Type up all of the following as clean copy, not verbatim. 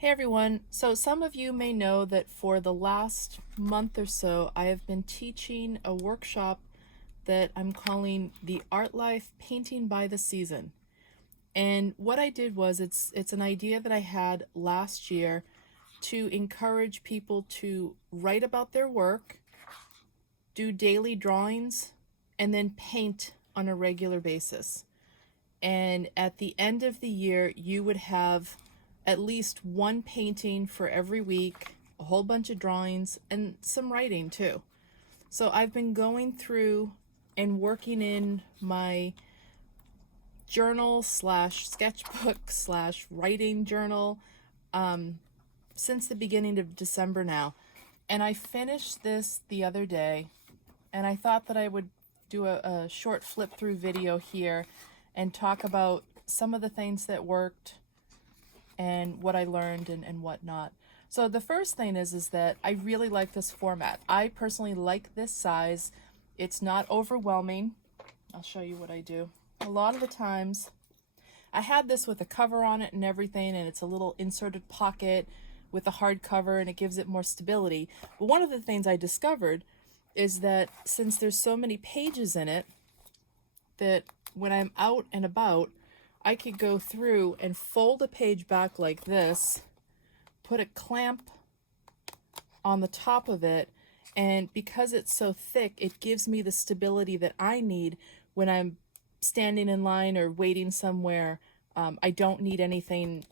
Hey everyone, so some of you may know that for the last month or so I have been teaching a workshop that I'm calling the Art Life Painting by the Season. And what I did was it's an idea that I had last year to encourage people to write about their work, do daily drawings, and then paint on a regular basis. And at the end of the year, you would have at least one painting for every week, a whole bunch of drawings, and some writing too. So I've been going through and working in my journal slash sketchbook slash writing journal since the beginning of December now. And I finished this the other day, and I thought that I would do a short flip through video here and talk about some of the things that worked and what I learned and whatnot. So the first thing is that I really like this format. I personally like this size. It's not overwhelming. I'll show you what I do. A lot of the times, I had this with a cover on it and everything, and it's a little inserted pocket with a hard cover, and it gives it more stability. But one of the things I discovered is that since there's so many pages in it, that when I'm out and about, I could go through and fold a page back like this, put a clamp on the top of it, and because it's so thick, it gives me the stability that I need when I'm standing in line or waiting somewhere. I don't need anything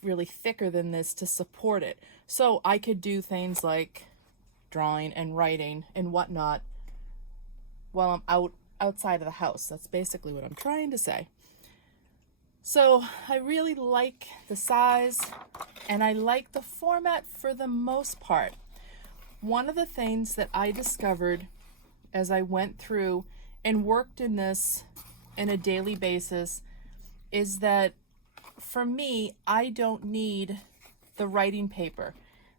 really thicker than this to support it. So I could do things like drawing and writing and whatnot while I'm outside of the house. That's basically what I'm trying to say. So I really like the size, and I like the format for the most part. One of the things that I discovered as I went through and worked in this on a daily basis is that for me, I don't need the writing paper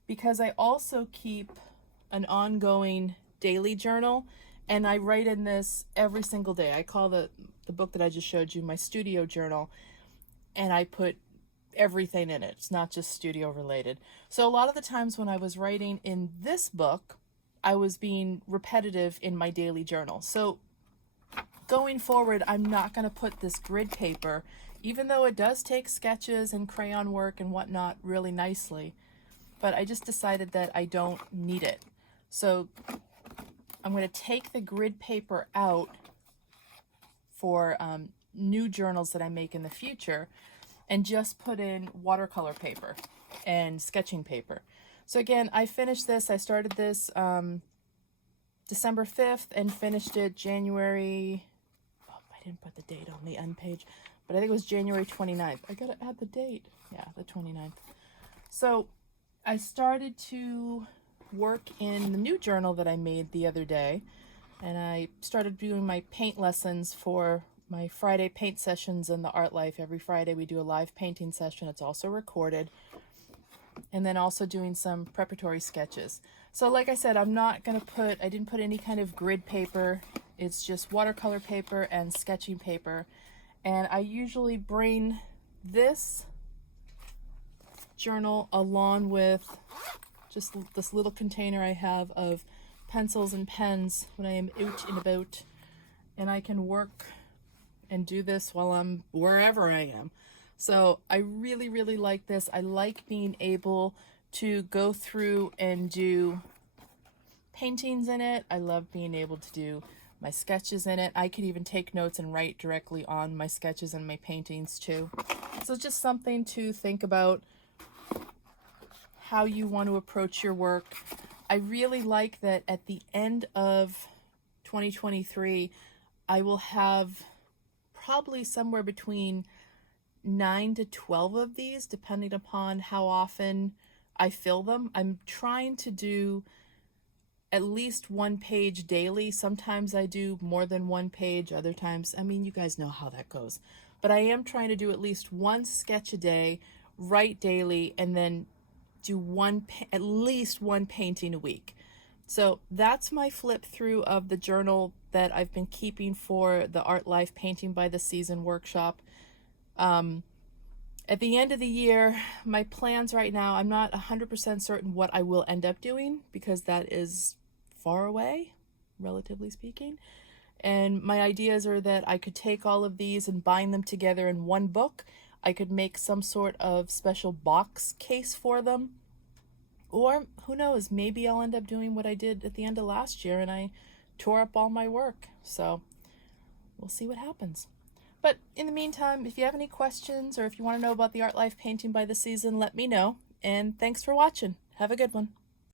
because I also keep an ongoing daily journal, and I write in this every single day. I call the book that I just showed you my studio journal, and I put everything in it. It's not just studio related. So a lot of the times when I was writing in this book, I was being repetitive in my daily journal. So going forward, I'm not going to put this grid paper, even though it does take sketches and crayon work and whatnot really nicely, but I just decided that I don't need it. So I'm going to take the grid paper out for new journals that I make in the future and just put in watercolor paper and sketching paper. So again, I finished this. I started this December 5th and finished it January, oh, I didn't put the date on the end page, but I think it was January 29th. I gotta add the date. Yeah, the 29th. So I started to work in the new journal that I made the other day, and I started doing my paint lessons for my Friday paint sessions in the Art Life. Every Friday we do a live painting session. It's also recorded. And then also doing some preparatory sketches. So like I said, I didn't put any kind of grid paper. It's just watercolor paper and sketching paper. And I usually bring this journal along with just this little container I have of pencils and pens when I am out and about. And I can work and do this while I'm wherever I am. So I really, really like this. I like being able to go through and do paintings in it. I love being able to do my sketches in it. I could even take notes and write directly on my sketches and my paintings too. So it's just something to think about how you want to approach your work. I really like that at the end of 2023, I will have probably somewhere between 9 to 12 of these, depending upon how often I fill them. I'm trying to do at least one page daily. Sometimes I do more than one page, other times, I mean, you guys know how that goes. But I am trying to do at least one sketch a day, write daily, and then do at least one painting a week. So that's my flip through of the journal that I've been keeping for the Art Life Painting by the Season workshop. At the end of the year, my plans right now, I'm not 100% certain what I will end up doing because that is far away, relatively speaking. And my ideas are that I could take all of these and bind them together in one book. I could make some sort of special box case for them. Or who knows, maybe I'll end up doing what I did at the end of last year and I tore up all my work. So we'll see what happens. But in the meantime, if you have any questions or if you want to know about the Art Life Painting by the Season, let me know. And thanks for watching. Have a good one.